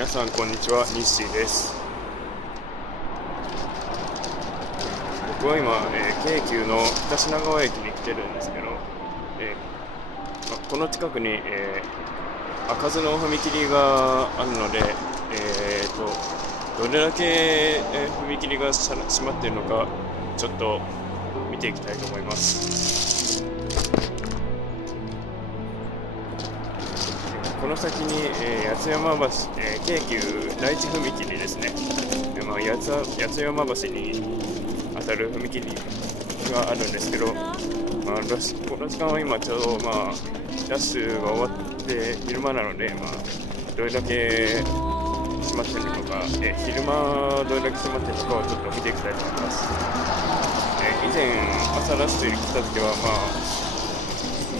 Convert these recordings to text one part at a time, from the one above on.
皆さんこんにちは、ニッシーです。僕は今、京急の北品川駅に来てるんですけど、この近くに、開かずの踏切があるので、どれだけ、踏切が閉まっているのかちょっと見ていきたいと思います。この先に、八ツ山橋、京急第一踏切ですね。八ツ山橋に当たる踏切があるんですけど、この時間は今ちょうど、ラッシュが終わって昼間なので、どれだけ閉まっているのか、昼間どれだけ閉まっているのかをちょっと見ていきたいと思います。以前朝ラッシュに来た時は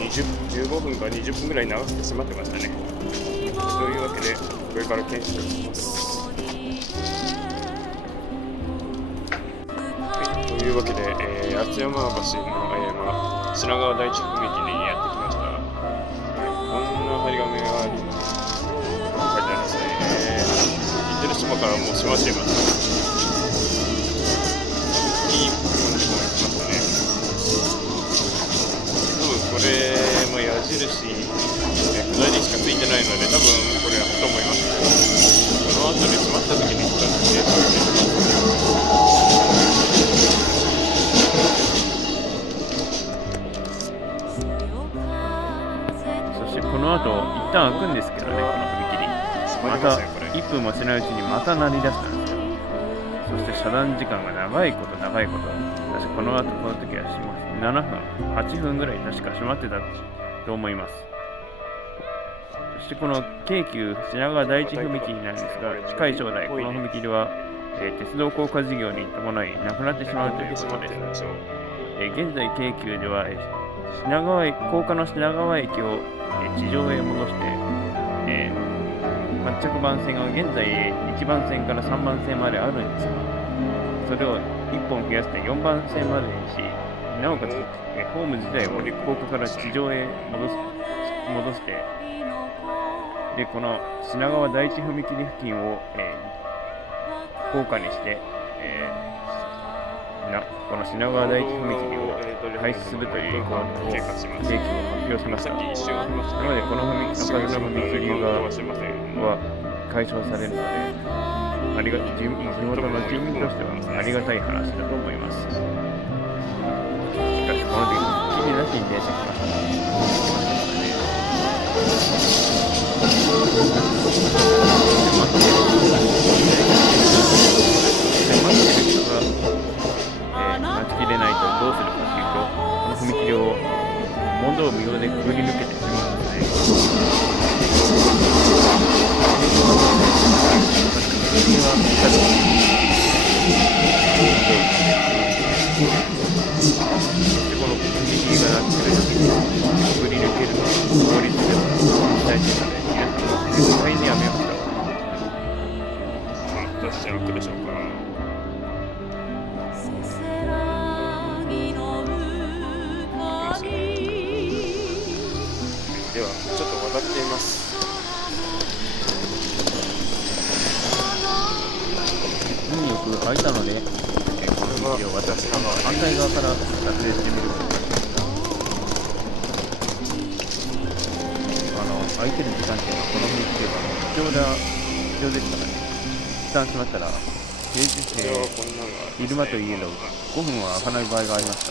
15分か20分ぐらい長くて閉まってましたね。というわけでこれから検証します。というわけで、八ツ山橋の、品川第一踏切にやってきました。こんな張り紙が書いてありますね。行ってる島からもう閉まっています。いい方にも行きましたね。これも矢印、下りしかついてないので、多分これはと思います。この後で閉まった時に行ったんで、そしてこの後一旦開くんですけどね、この踏切また1分もしないうちにまた鳴り出したんですよ。そして遮断時間が長いこと、確かこの後この時はします7分、8分ぐらい確か閉まってたと思います。そしてこの京急品川第一踏切なんですが、近い将来この踏切は、鉄道高架事業に伴いなくなってしまうということです。現在京急では、高架の品川駅を、地上へ戻して、発着番線が現在1番線から3番線まであるんですが、それを1本増やして4番線までにし、なおかつ、ホーム自体を高架から地上へ戻して、でこの品川第一踏切付近を、高架にして、この品川第一踏切を廃止するという計画を発表しました。なのでこの開かずの踏切は解消されるので、地元の住民としてはありがたい話だと思います。しかしこの時踏切なしに停車しました。待ってる人が、待ちきれないとどうするかというと、この踏切を問答無用でくぐり抜けてしまうんですね。そしてこの踏切が鳴ってる時にくぐり抜けるのは法律では大事なので、皆さんも絶対にやめました。私は来るでしょうか。ではちょっと渡っています。運よく開いたので、この道を渡って反対側から撮影してみることができました。空いてる時間っていうのはこの踏切は貴重ですからね。一旦閉まったら平日昼間といえど5分は開かない場合があります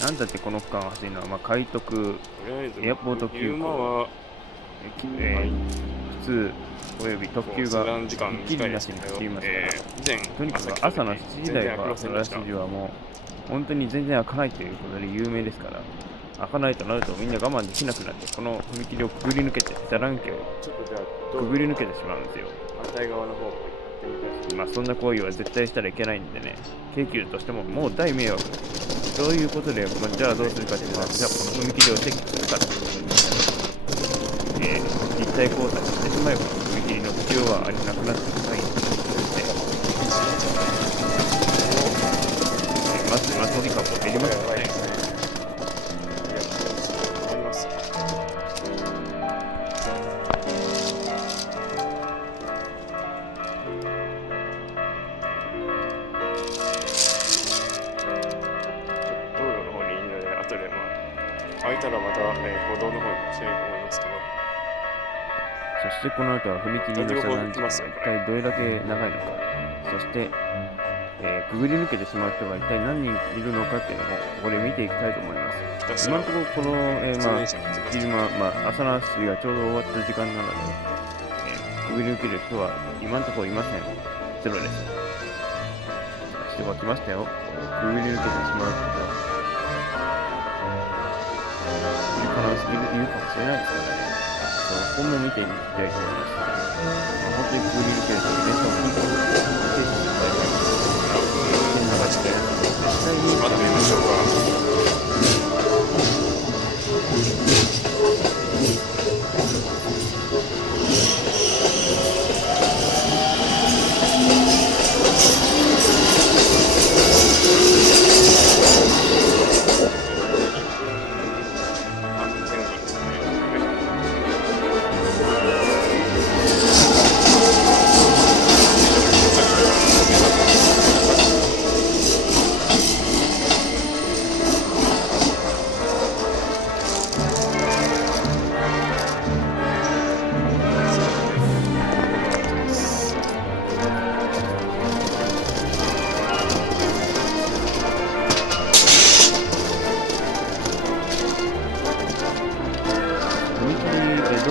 から、なんだってこの区間を走るのは、快特、エアポート急行、普通および特急が一気になしに走りますから、とにかく朝の7時台はラッシュ時はもう本当に全然開かないということで有名ですから、開かないとなるとみんな我慢できなくなって、この踏切をくぐり抜けて、遮断機をくぐり抜けてしまうんですよ。反対側の方を行ってみたい。そんな行為は絶対したらいけないんでね、京急としてももう大迷惑です。そういうことで、じゃあどうするかというのは、じゃあこの踏切を撤去するかということに、立体交差してしまえば踏切の必要はなくなってしまいますので、まず待ち時間も減りますからね。後で空いたらまた、歩道の方に行きたいと思いますけど、そしてこの後は踏切の遮断時間が一体どれだけ長いのか、そして、くぐり抜けてしまう人が一体何人いるのかっていうのもここで見ていきたいと思います。今のところこの、昼間、朝の走りがちょうど終わった時間なので、くぐり抜ける人は今のところいません。ゼロです。人が来ましたよ。くぐり抜けてしまう人がいるかもしれないですからね。そこも見ていきたいと思います。本当にくぐり抜けるとイベントを聞いていただいて、形で待ってみましょうか。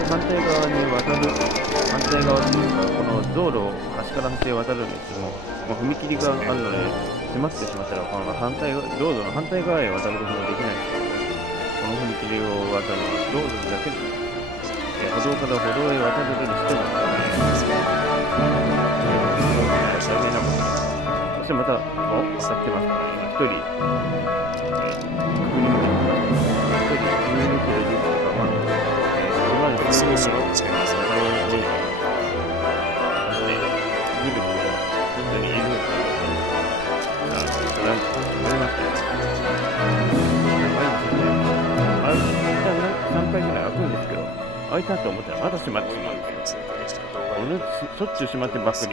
反対側というか、この道路を端から端へ渡るんですけども、踏切があるので、迫ってしまったら、この道路の反対側へ渡ることもできないんですけど、この踏切を渡るのは道路だけで、歩道から歩道へ渡れるにしても、大変なこと。そしてまた、渡ってますから、今一人、くぐり抜けてきました。一人くぐり抜けるというか、すぐしまっちゃいますね。本当にいるのかな。なんか思いましたね。長いですよね。一旦3回ぐらい開くんですけど、開いたと思ったらまだ閉まってしまうんですよ。俺しょっちゅう閉まってばっかり。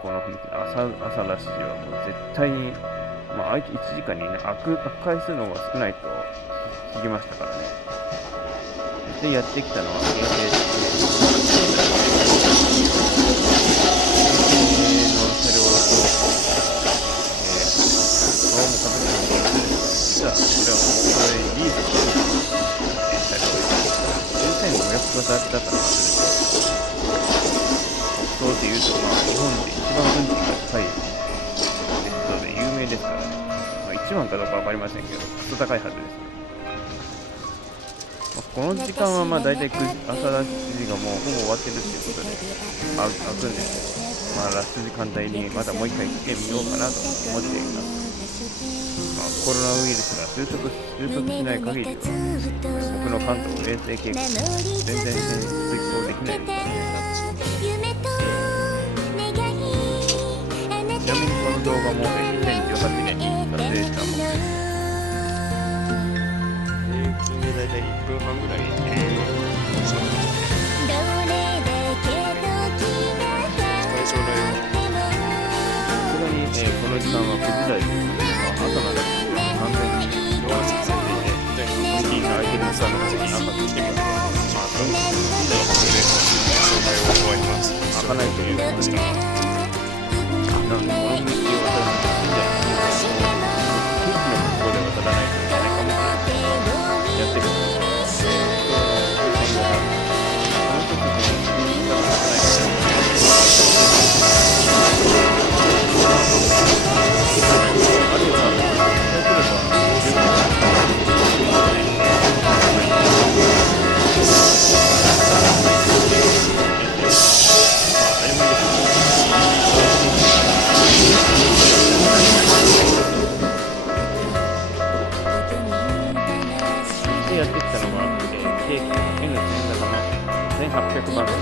この朝ラッシュはもう絶対に、相手1時間にね、開く回数の方が少ないと聞きましたからね。で、やってきたのは、京成の車両と、どうも形が似てるんですが、実はこれリーズしてる車両で、9500型だったのがするんです。そうでいうと、日本で一番運賃が高い鉄道で有名ですからね。1万かどうか分かりませんけど、クソ高いはずです。この時間は大体朝ラッシュがもうほぼ終わってるっていうことで開くんですけど、ラッシュ時間帯にまたもう一回来てみようかなと思っています。コロナウイルスが収束しない限りは、僕の関東衛生計画全然遂行できないですからね。ちなみにこの動画も2018年に撮影したものです。平均でだいたい1分半ぐらい、しまってますね。最初のように。さすがに、この時間は9時台です。朝のラッシュは完全にドアがついていて、踏切が開いてるのかの先に赤くしてます。9時台紹介を終わります。開かないということで。なので、この道を渡るのは、空気の向こうで渡らないといけないかもしれない。やってるんです。やってきたのは、京急 N 線型の1800番です。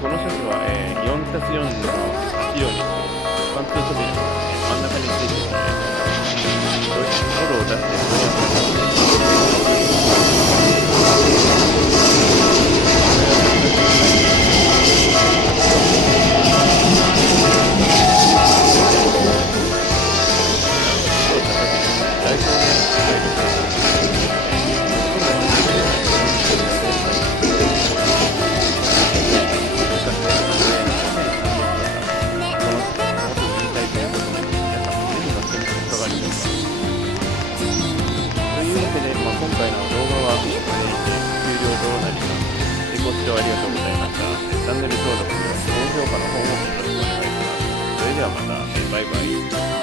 この車両は、4+4 の資料に貫通扉が、真ん中についているので、ドロを出して今回の動画はこれにて終了となります。ご視聴ありがとうございました。チャンネル登録、高評価の方もよろしくお願いします。それではまた、バイバイ。